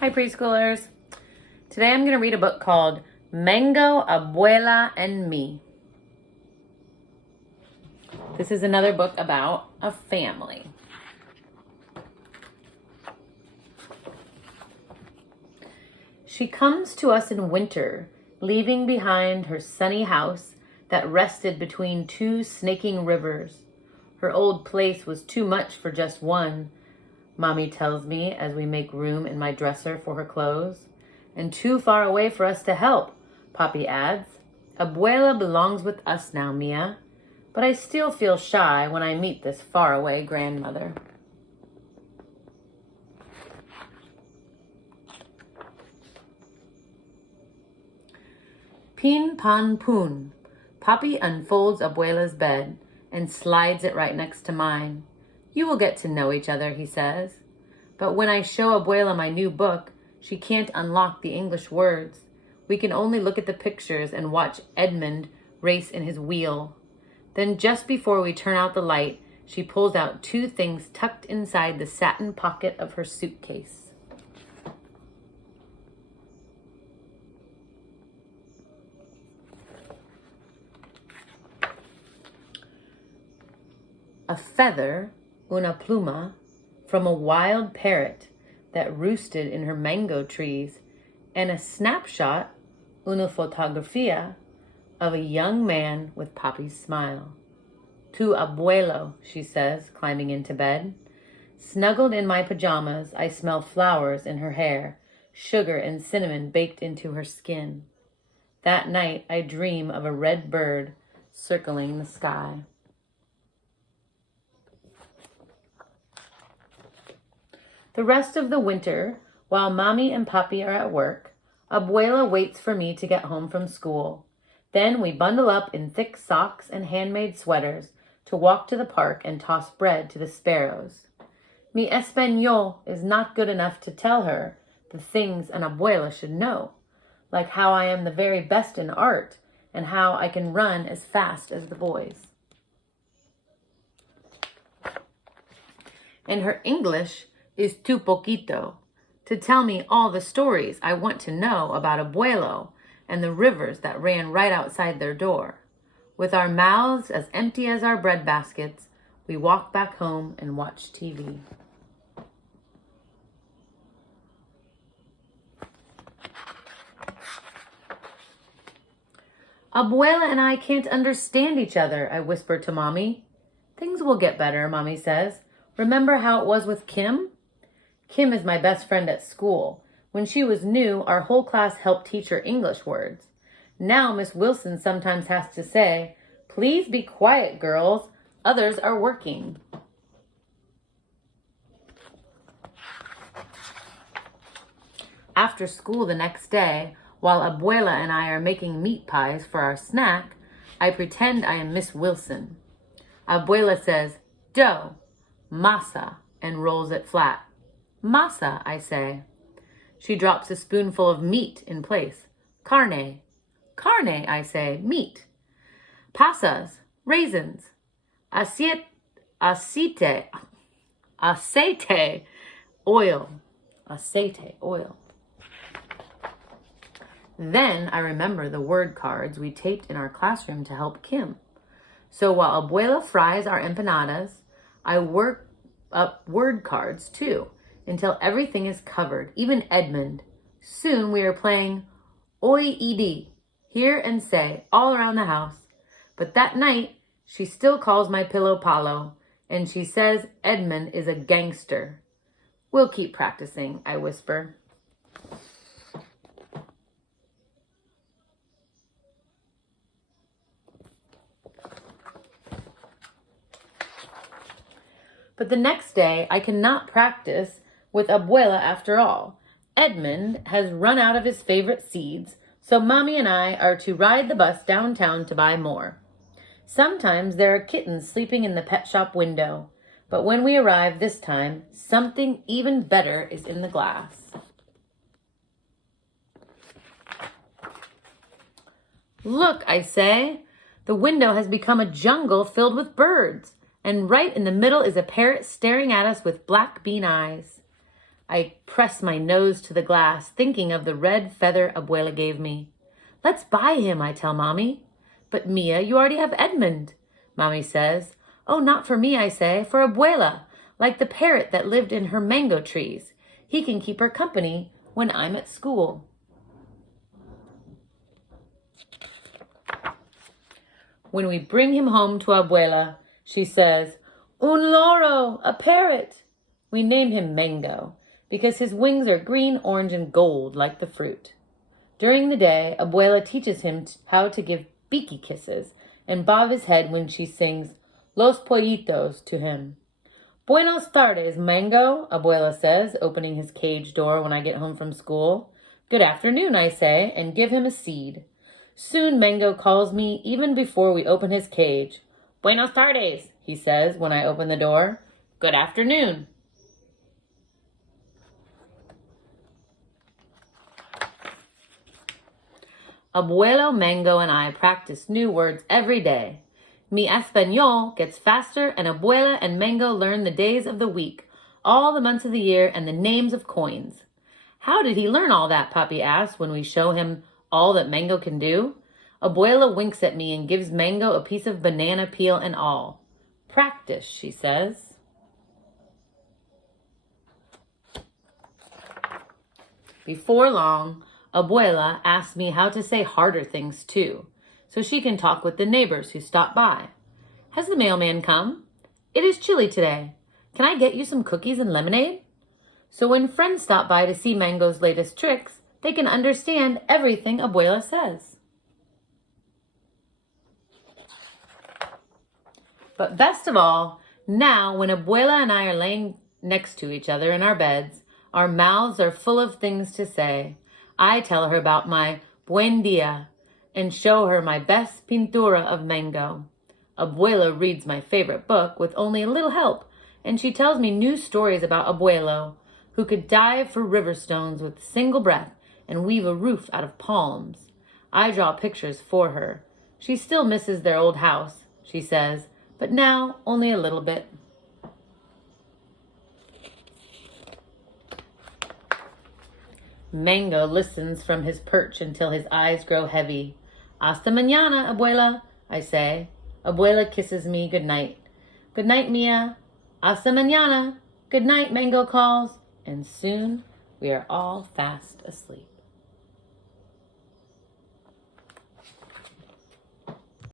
Hi preschoolers. Today I'm going to read a book called Mango, Abuela, and Me. This is another book about a family. She comes to us in winter, leaving behind her sunny house that rested between two snaking rivers. Her old place was too much for just one, Mommy tells me as we make room in my dresser for her clothes. And too far away for us to help, Papi adds. Abuela belongs with us now, Mia, but I still feel shy when I meet this faraway grandmother. Pin pan poon. Papi unfolds Abuela's bed and slides it right next to mine. You will get to know each other, he says. But when I show Abuela my new book, she can't unlock the English words. We can only look at the pictures and watch Edmund race in his wheel. Then just before we turn out the light, she pulls out two things tucked inside the satin pocket of her suitcase. A feather, una pluma, from a wild parrot that roosted in her mango trees, and a snapshot, una fotografia, of a young man with Papi's smile. Tu abuelo, she says, climbing into bed. Snuggled in my pajamas, I smell flowers in her hair, sugar and cinnamon baked into her skin. That night, I dream of a red bird circling the sky. The rest of the winter, while Mommy and Papi are at work, Abuela waits for me to get home from school. Then we bundle up in thick socks and handmade sweaters to walk to the park and toss bread to the sparrows. Mi español is not good enough to tell her the things an abuela should know, like how I am the very best in art and how I can run as fast as the boys. And her English is too poquito to tell me all the stories I want to know about Abuelo and the rivers that ran right outside their door. With our mouths as empty as our bread baskets, we walk back home and watch TV. Abuela and I can't understand each other, I whisper to Mommy. Things will get better, Mommy says. Remember how it was with Kim? Kim is my best friend at school. When she was new, our whole class helped teach her English words. Now Miss Wilson sometimes has to say, "Please be quiet, girls. Others are working." After school the next day, while Abuela and I are making meat pies for our snack, I pretend I am Miss Wilson. Abuela says, dough, masa, and rolls it flat. Masa, I say. She drops a spoonful of meat in place. Carne. Carne, I say. Meat. Pasas. Raisins. Aceite. Oil. Aceite. Oil. Then I remember the word cards we taped in our classroom to help Kim. So while Abuela fries our empanadas, I work up word cards too, until everything is covered, even Edmund. Soon we are playing Oi Ed, hear and say, all around the house. But that night, she still calls my pillow Palo, and she says Edmund is a gangster. We'll keep practicing, I whisper. But the next day, I cannot practice with Abuela after all. Edmund has run out of his favorite seeds, so Mommy and I are to ride the bus downtown to buy more. Sometimes there are kittens sleeping in the pet shop window, but when we arrive this time, something even better is in the glass. Look, I say, the window has become a jungle filled with birds, and right in the middle is a parrot staring at us with black bean eyes. I press my nose to the glass, thinking of the red feather Abuela gave me. Let's buy him, I tell Mommy. But Mia, you already have Edmund, Mommy says. Oh, not for me, I say, for Abuela, like the parrot that lived in her mango trees. He can keep her company when I'm at school. When we bring him home to Abuela, she says, Un loro, a parrot. We name him Mango because his wings are green, orange, and gold like the fruit. During the day, Abuela teaches him how to give beaky kisses and bob his head when she sings Los Pollitos to him. Buenos tardes, Mango, Abuela says, opening his cage door when I get home from school. Good afternoon, I say, and give him a seed. Soon Mango calls me even before we open his cage. Buenos tardes, he says when I open the door. Good afternoon. Abuelo, Mango, and I practice new words every day. Mi Espanol gets faster, and Abuela and Mango learn the days of the week, all the months of the year, and the names of coins. How did he learn all that, Papi asks when we show him all that Mango can do. Abuela winks at me and gives Mango a piece of banana peel and all. Practice, she says. Before long, Abuela asks me how to say harder things too, so she can talk with the neighbors who stop by. Has the mailman come? It is chilly today. Can I get you some cookies and lemonade? So when friends stop by to see Mango's latest tricks, they can understand everything Abuela says. But best of all, now when Abuela and I are laying next to each other in our beds, our mouths are full of things to say. I tell her about my buen dia and show her my best pintura of Mango. Abuela reads my favorite book with only a little help, and she tells me new stories about Abuelo, who could dive for river stones with a single breath and weave a roof out of palms. I draw pictures for her. She still misses their old house, she says, but now only a little bit. Mango listens from his perch until his eyes grow heavy. Hasta mañana, Abuela, I say. Abuela kisses me good night. Good night, Mia. Hasta mañana. Good night, Mango calls. And soon we are all fast asleep.